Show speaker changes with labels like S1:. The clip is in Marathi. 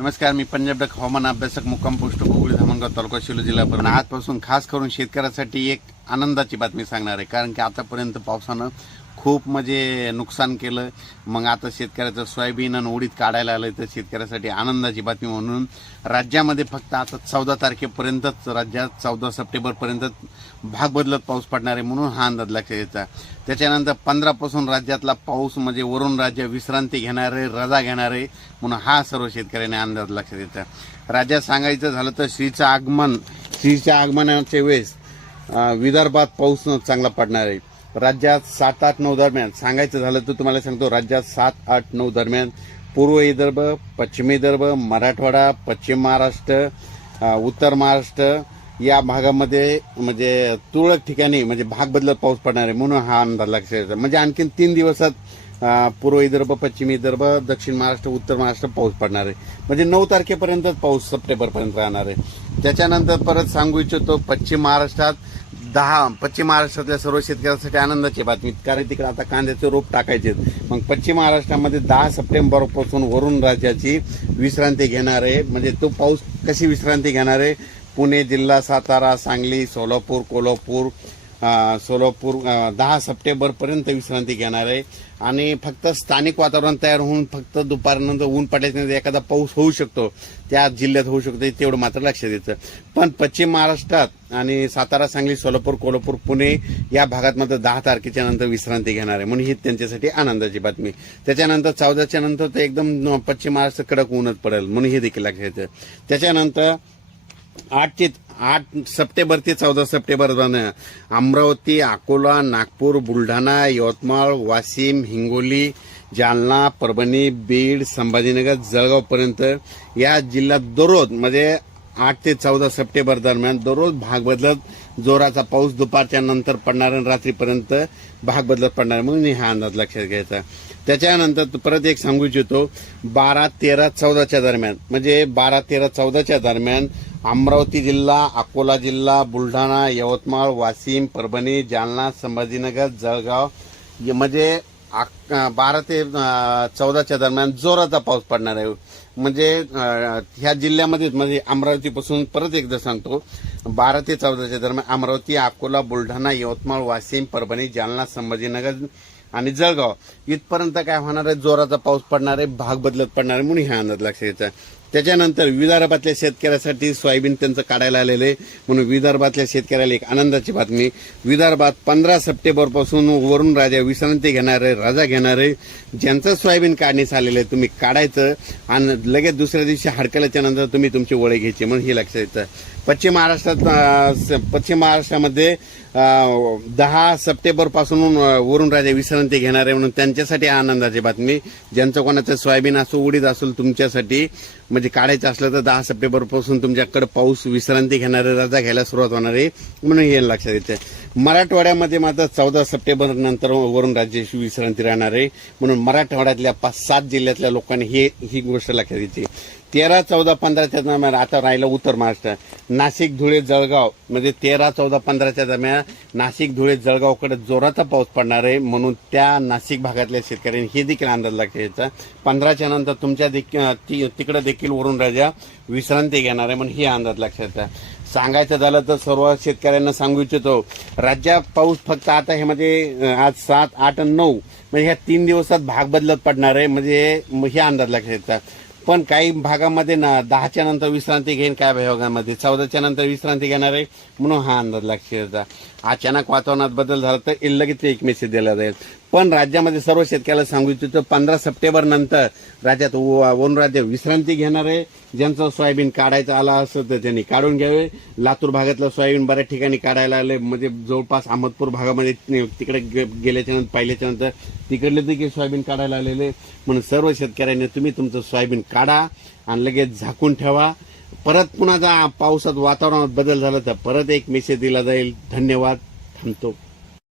S1: नमस्कार मी पंजाब डक हवामान अभ्यासक मुक्काम पोस्ट गोगुळी धामणगाव तालुका शिलू जिल्हा आजपासून खास करून शेतकऱ्यासाठी एक आनंदाची बातमी सांगणार आहे कारण की आतापर्यंत पावसानं खूप म्हणजे नुकसान केलं मग आता शेतकऱ्याचं सोयाबीन आणि उडीत काढायला आलं तर शेतकऱ्यासाठी आनंदाची बातमी म्हणून राज्यामध्ये फक्त आता चौदा तारखेपर्यंतच राज्यात चौदा सप्टेंबरपर्यंतच भाग बदलत पाऊस पडणार आहे म्हणून हा अंदाज लक्षात येतात त्याच्यानंतर पंधरापासून राज्यातला पाऊस म्हणजे वरून राज्य विश्रांती घेणार आहे रजा घेणार आहे म्हणून हा सर्व शेतकऱ्यांनी अंदाज लक्षात येतात राज्यात सांगायचं झालं तर श्रीचं आगमन श्रीच्या आगमनाच्या वेळेस विदर्भात पाऊस चांगला पडणार आहे राज्यात सात आठ नऊ दरम्यान सांगायचं झालं तर तुम्हाला सांगतो राज्यात सात आठ नऊ दरम्यान पूर्व विदर्भ पश्चिम विदर्भ मराठवाडा पश्चिम महाराष्ट्र उत्तर महाराष्ट्र या भागामध्ये म्हणजे तुरळक ठिकाणी म्हणजे भाग बदलत पाऊस पडणार आहे म्हणून हा अंदाज लक्षात म्हणजे आणखीन तीन दिवसात पूर्व विदर्भ पश्चिम विदर्भ दक्षिण महाराष्ट्र उत्तर महाराष्ट्र पाऊस पडणार आहे म्हणजे नऊ तारखेपर्यंतच पाऊस सप्टेंबरपर्यंत राहणार आहे त्याच्यानंतर परत सांगू इच्छितो पश्चिम महाराष्ट्रात दहा पश्चिम महाराष्ट्रातल्या सर्व शेतकऱ्यांसाठी आनंदाची बातमी कारण तिकडे आता कांद्याचे रोप टाकायचे मग पश्चिम महाराष्ट्रामध्ये दहा सप्टेंबरपासून वरुण राज्याची विश्रांती घेणार आहे म्हणजे तो पाऊस कशी विश्रांती घेणार आहे पुणे जिल्हा सातारा सांगली सोलापूर कोल्हापूर सोलापूर दहा सप्टेंबरपर्यंत विश्रांती घेणार आहे आणि फक्त स्थानिक वातावरण तयार होऊन फक्त दुपारनंतर ऊन पडल्याच्यानंतर एखादा पाऊस होऊ शकतो त्या जिल्ह्यात होऊ शकतो तेवढं मात्र लक्षात येतं पण पश्चिम महाराष्ट्रात आणि सातारा सांगली सोलापूर कोल्हापूर पुणे या भागात मात्र दहा तारखेच्या नंतर विश्रांती घेणार आहे म्हणून ही त्यांच्यासाठी आनंदाची बातमी त्याच्यानंतर चौदाच्या नंतर ते एकदम पश्चिम महाराष्ट्र कडक ऊनच पडेल म्हणून हे देखील लक्षात येतं त्याच्यानंतर आठ ते आठ सप्टेंबर ते चौदा सप्टेंबर अमरावती अकोला नागपूर बुलढाणा यवतमाळ वाशिम हिंगोली जालना परभणी बीड संभाजीनगर जळगावपर्यंत या जिल्ह्यात दररोज म्हणजे आठ ते चौदा सप्टेंबर दरम्यान दररोज भाग बदलत जोराचा पाऊस दुपारच्या नंतर पडणार आणि रात्रीपर्यंत भाग बदलत पडणार म्हणून हा अंदाज लक्षात घ्यायचा त्याच्यानंतर परत एक सांगू इच्छितो बारा तेरा चौदाच्या दरम्यान म्हणजे बारा तेरा चौदाच्या दरम्यान अमरावती जिल्हा अकोला जिल्हा बुलढाणा यवतमाळ वाशिम परभणी जालना संभाजीनगर जळगाव म्हणजे बारा ते चौदाच्या दरम्यान जोराचा पाऊस पडणार आहे म्हणजे ह्या जिल्ह्यामध्ये म्हणजे अमरावतीपासून परत एकदा सांगतो बारा ते चौदाच्या दरम्यान अमरावती अकोला बुलढाणा यवतमाळ वाशिम परभणी जालना संभाजीनगर आणि जळगाव इथपर्यंत काय होणार आहे जोराचा पाऊस पडणार आहे भाग बदलत पडणार आहे म्हणून ह्या अंदाज लक्षात घ्यायचा त्याच्यानंतर विदर्भातल्या शेतकऱ्यासाठी सोयाबीन त्यांचं काढायला आलेलं आहे म्हणून विदर्भातल्या शेतकऱ्याला एक आनंदाची बातमी विदर्भात पंधरा सप्टेंबरपासून वरून राजा विश्रांती घेणार आहे राजा घेणार आहे ज्यांचं सोयाबीन काढण्यास आलेलं आहे तुम्ही काढायचं आणि लगेच दुसऱ्या दिवशी हडकल्याच्या नंतर तुम्ही तुमची ओळे घ्यायची म्हणून हे लक्षात येतं पश्चिम महाराष्ट्रात पश्चिम महाराष्ट्रामध्ये दहा सप्टेंबरपासून वरून राजा विश्रांती घेणार आहे म्हणून त्यांच्यासाठी आनंदाची बातमी ज्यांचं कोणाचं सोयाबीन असो उडीद असेल तुमच्यासाठी म्हणजे काढायचं असलं तर दहा सप्टेंबरपासून तुमच्याकडे पाऊस विश्रांती घेणारे रजा घ्यायला सुरुवात होणार आहे म्हणून हे लक्षात येते मराठवाड्यामध्ये मात्र चौदा सप्टेंबर नंतर वरून राज्याची विश्रांती राहणार आहे म्हणून मराठवाड्यातल्या पाच सात जिल्ह्यातल्या लोकांनी हे ही गोष्ट लक्षात येते तेरा चौदा पंधराच्या दरम्यान आता राहिलं उत्तर महाराष्ट्र नाशिक धुळे जळगाव म्हणजे तेरा चौदा पंधराच्या दरम्यान नाशिक धुळे जळगावकडे जोराचा पाऊस पडणार आहे म्हणून त्या नाशिक भागातल्या शेतकऱ्यांनी हे देखील अंदाज लक्षात पंधराच्या नंतर तुमच्या देखील तिकडे देखील वरून राजा विश्रांती घेणार आहे म्हणून हे अंदाज लक्षात सांगायचं झालं तर सर्व शेतकऱ्यांना सांगू इच्छितो राज्यात पाऊस फक्त आता हे म्हणजे आज सात आठ आणि नऊ म्हणजे ह्या तीन दिवसात भाग बदलत पडणार आहे म्हणजे हे अंदाज लक्षात येतात पण काही भागामध्ये ना दहाच्या नंतर विश्रांती घेईन काय भागामध्ये चौदाच्या नंतर विश्रांती घेणार आहे म्हणून हा अंदाज लक्षात येतात अचानक वातावरणात बदल झाला तर लगेच एक मेसेज दिला जाईल पण राज्यामध्ये सर्व शेतकऱ्याला सांगू इच्छितो पंधरा सप्टेंबर नंतर राज्यात वनराज्य विश्रांती घेणार आहे ज्यांचं सोयाबीन काढायचं आला असं तर त्यांनी काढून घ्यावे लातूर भागातलं सोयाबीन बऱ्याच ठिकाणी काढायला आले म्हणजे जवळपास अहमदपूर भागामध्ये तिकडे गेल्याच्या नंतर पाहिल्याच्या नंतर तिकडले देखील सोयाबीन काढायला आलेले म्हणून सर्व शेतकऱ्यांनी तुम्ही तुमचं सोयाबीन काढा आणि लगेच झाकून ठेवा परत पुन्हा पावसात वातावरणात बदल झाला तर परत एक मेसेज दिला जाईल धन्यवाद थांबतो